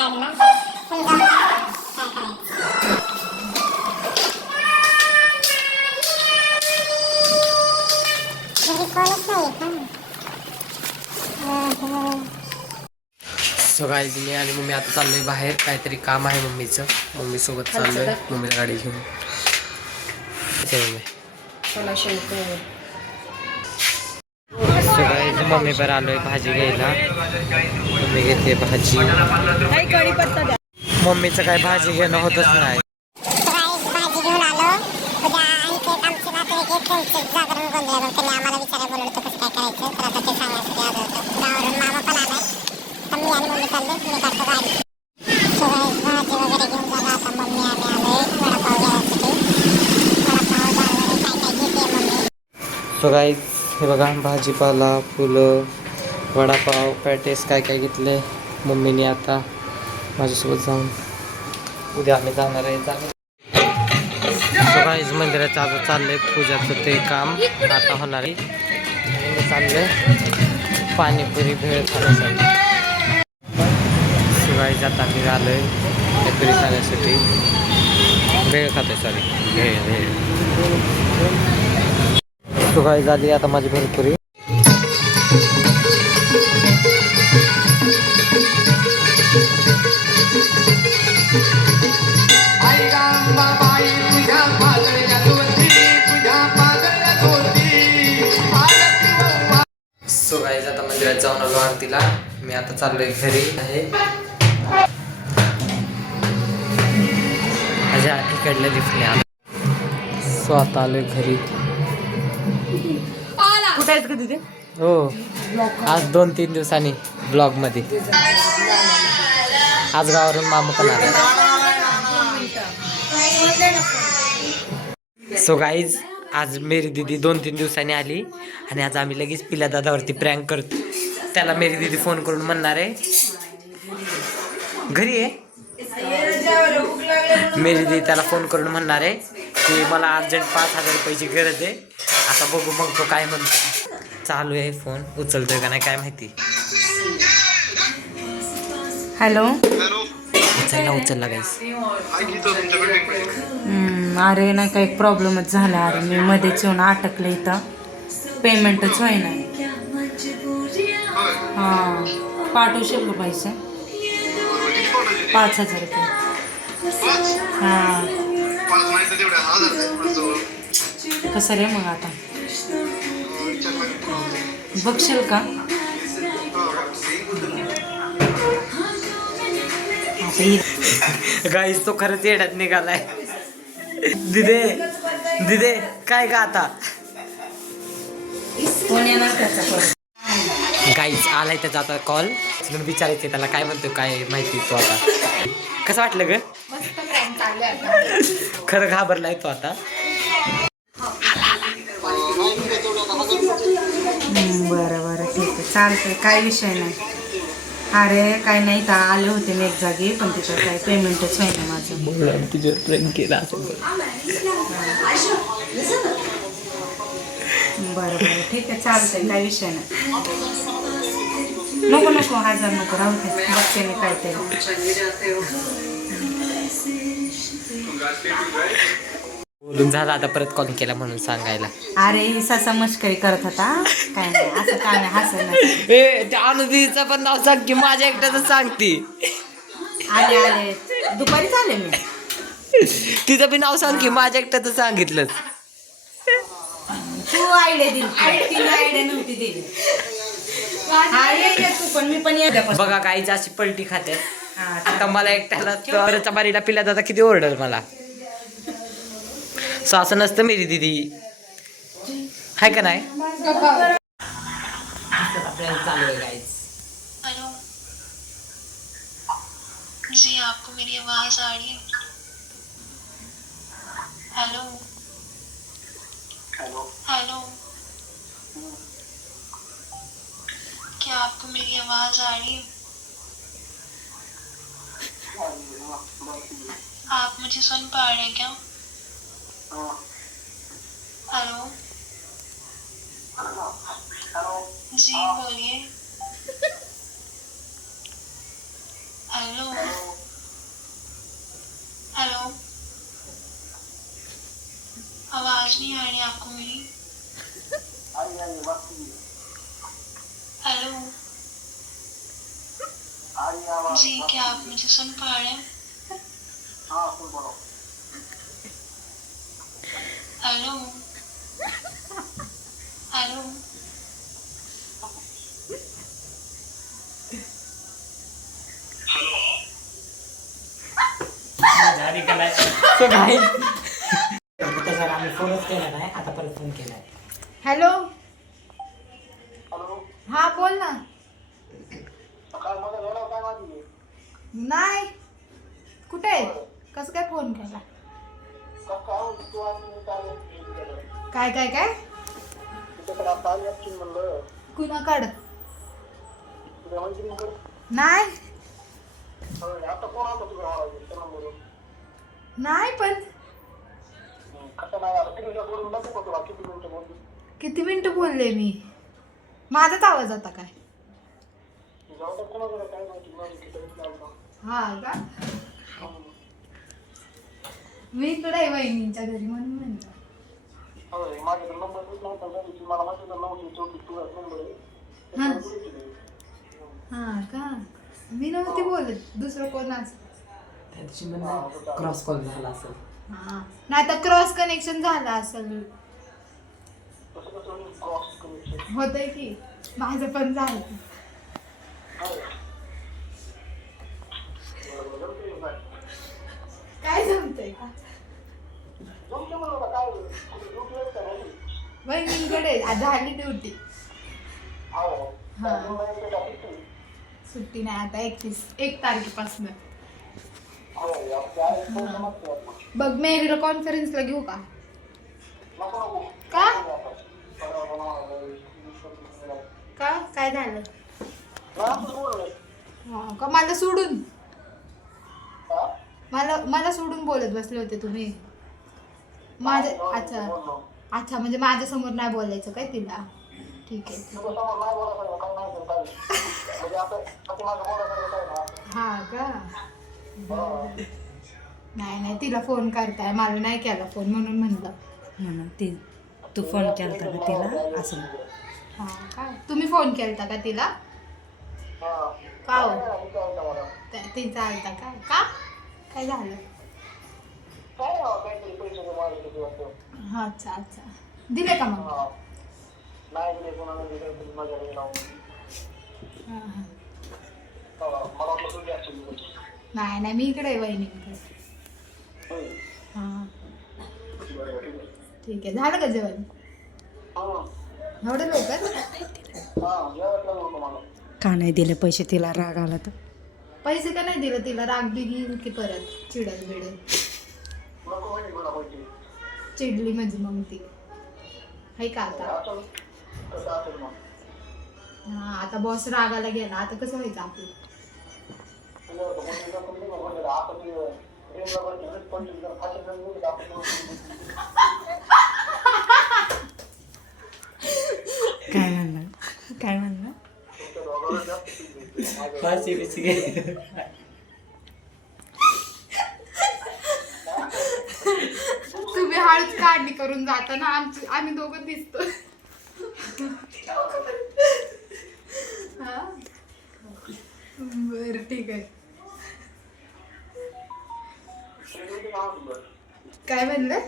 So guys मी आणि mummy आता चाललोय बाहेर, काहीतरी काम आहे मम्मीचं. मम्मी सोबत चाललोय, मम्मीला गाडी घेऊन. सो गाईज मम्मी पर आलोय भाजी घ्यायला. मम्मी घेते भाजी. मम्मीचं काय भाजी घेणं होतच नाही. सो गाईज हे बघा, भाजीपाला, फुलं, वडापाव, पॅटेस काय काय घेतले मम्मीने. आता माझ्यासोबत जाऊन उद्या आम्ही जाणार आहे. सो गाईज मंदिराचं आज चाललंय पूजाचं ते काम आता होणार आहे. मी चाललंय पाणीपुरी भेळ खाण्यासाठी. सो गाईज आता मी आलोय पुरी खाण्यासाठी. भेळ खातोय, सॉरी भेळ. सो गाईज झाली आता माझी भेळपुरी. सो गाईज आता मंदिरात जाऊन आलो आरतीला. मी आता चाललोय घरी आहे. माझ्या इकडल्या लिफ्टने आलो. सो आता आलोय घरी. कुठे आहेत का तिथे? हो, आज 2-3 दिवसांनी ब्लॉग मध्ये. आज गावावरून मामा पण आले. सो गाईज आज मेरी दीदी 2-3 दिवसांनी आली आणि आज आम्ही लगेच पिल्या दादावरती प्रँक करतो. त्याला मेरी दीदी फोन करून म्हणणार आहे घरी आहे. मेरी दीदी त्याला फोन करून म्हणणार आहे की मला अर्जंट 5,000 रुपयाची गरज आहे. आता बघू मग तो काय म्हणतो. चालू आहे फोन, उचलतोय का नाही काय माहिती. हॅलो. उचलला गाईस. अरे नाही काही प्रॉब्लेमच झाला. अरे मी मध्येच येऊन अटकलं इथं, पेमेंटच होईना. हां, पाठवशील का पैसे? 5,000 रुपये. हां, कसं रे मग आता बघशील का? गाईस तो खरंच येड्यात निघालाय. दिदे काय का आता गाईस आलाय त्याचा आता कॉल. विचारायचंय त्याला काय म्हणतोय काय माहिती. तो आता कसं वाटलं ग? खरं घाबरलाय तो आता. बरं ठीक आहे, चालतंय, काय विषय नाही. अरे काय नाही का, आले होते मी एक जागी, पण तिथं काय पेमेंटच होईना माझं. तुझ्यावर प्रेम केला असेल. बरं ठीक आहे, चालतंय, काय विषय नाही. नको 1,000 नको, राहू दे, बघते मी काय ते. बोलून झाला आता परत कॉल केला म्हणून सांगायला. अरे ससा मस्करी करत होता, काय नाही असं काय नाही, हसायला. त्या अनुदीचं पण नाव सांग की माझ्या एकट्याच सांगती. आले दुपारीच आले मी. तिचं बी नाव सांग की माझ्या एकट्याच सांगितलं. तू आयडिया दिली, तिने आयडिया नव्हती दिली. तू पण मी पण बघा गाईची अशी पलटी खाते. आता मला एकट्याला तरच्या बारीला पिल्या दादा किती ओरडल मला. असं नसतं मेरी दीदी, हाय का नाही? आपल्याला चालू आहे गाईज. हेलो जी, आपको मेरी आवाज आ रही है? हेलो हेलो, क्या आपको मेरी आवाज आ रही है? आप मुझे सुन पा रहे हैं क्या? हेलो जी बोलिए. हेलो आवाज नहीं आ रही आपको मेरी? हेलो जी, क्या आप मुझे सुन पा रहे हैं? हेलो हेलो झाली का नाही तो नाही त्याच्यावर आम्ही फोनच केला नाही आता परत फोन केलाय. हॅलो हा बोल ना. नाही कुठे आहे? कसं काय फोन केला? काय काय काय कुणाकड? नाही नाही पण किती मिनिटं बोलले मी? माझाच आवाज होता काय? हा का? मी इकडे आहे वहिनींच्या घरी म्हणून म्हणलं. हा का? मी नव्हती बोलत, दुसरं कोण असं त्या दिवशी म्हणलं क्रॉस कॉल झाला असेल. हा नाही तर क्रॉस कनेक्शन झालं असेल. होतंय की माझं पण झालं. काय जमतंय का? वहिनींकडे झाली ड्युटी. सुट्टी नाही आता 1 तारखेपासून. बघ मेरीला कॉन्फरन्सला घेऊ का? का का काय झालं? का मला सोडून मला सोडून बोलत बसले होते तुम्ही माझ्या? अच्छा अच्छा म्हणजे माझ्या समोर नाही बोलायचं काय तिला? ठीक आहे. हा का? नाही नाही तिला फोन करताय, मला नाही केला फोन म्हणून म्हणलं. म्हणून ती तू फोन केलता का तिला असं? हा का? तुम्ही फोन केलता का तिला? का हो? तिचा आलता का? का काय झालं? हा अच्छा अच्छा दिले का मग? नाही नाही मी इकडे आहे वहिनीकडे. हा ठीक आहे. झालं का जेवण? एवढं लवकर? का नाही दिले पैसे? तिला राग आला तर? पैसे का नाही दिलं तिला? राग बी घेईल की परत चिडत बिडत? चिडली म्हणजे मग ती आहे का आता? हा आता बॉस रागाला गेला, आता कसं व्हायचं आपलं? काय म्हणलं? काय म्हणलं? फाशी बिशी घे. तुम्ही हळूच काढणी करून जाताना आम्ही दोघं दिसतो. बर ठीक आहे. काय म्हणलं?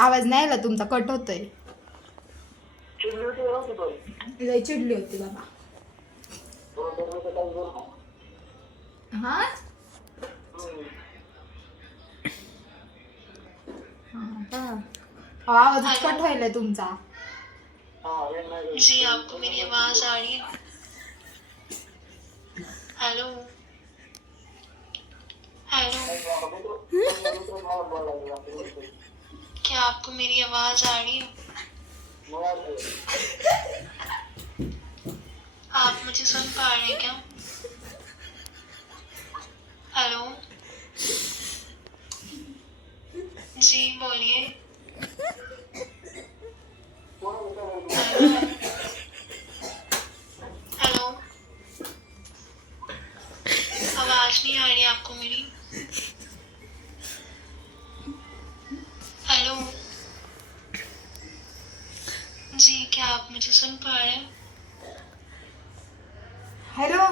आवाज नाही आला तुमचा, कट होतोय. लय चिडली होती बाबा. हा आवाज कट व्हायलाय तुमचा. जी, आपको मेरी आवाज आ रही है? हेलो हेलो क्या आपको मेरी आवाज आ रही है? आप मुझे सुन पा रहे हैं क्या? हेलो जी बोलिए. हेलो आवाज नहीं आ रही आपको मेरी? हॅलो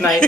नाही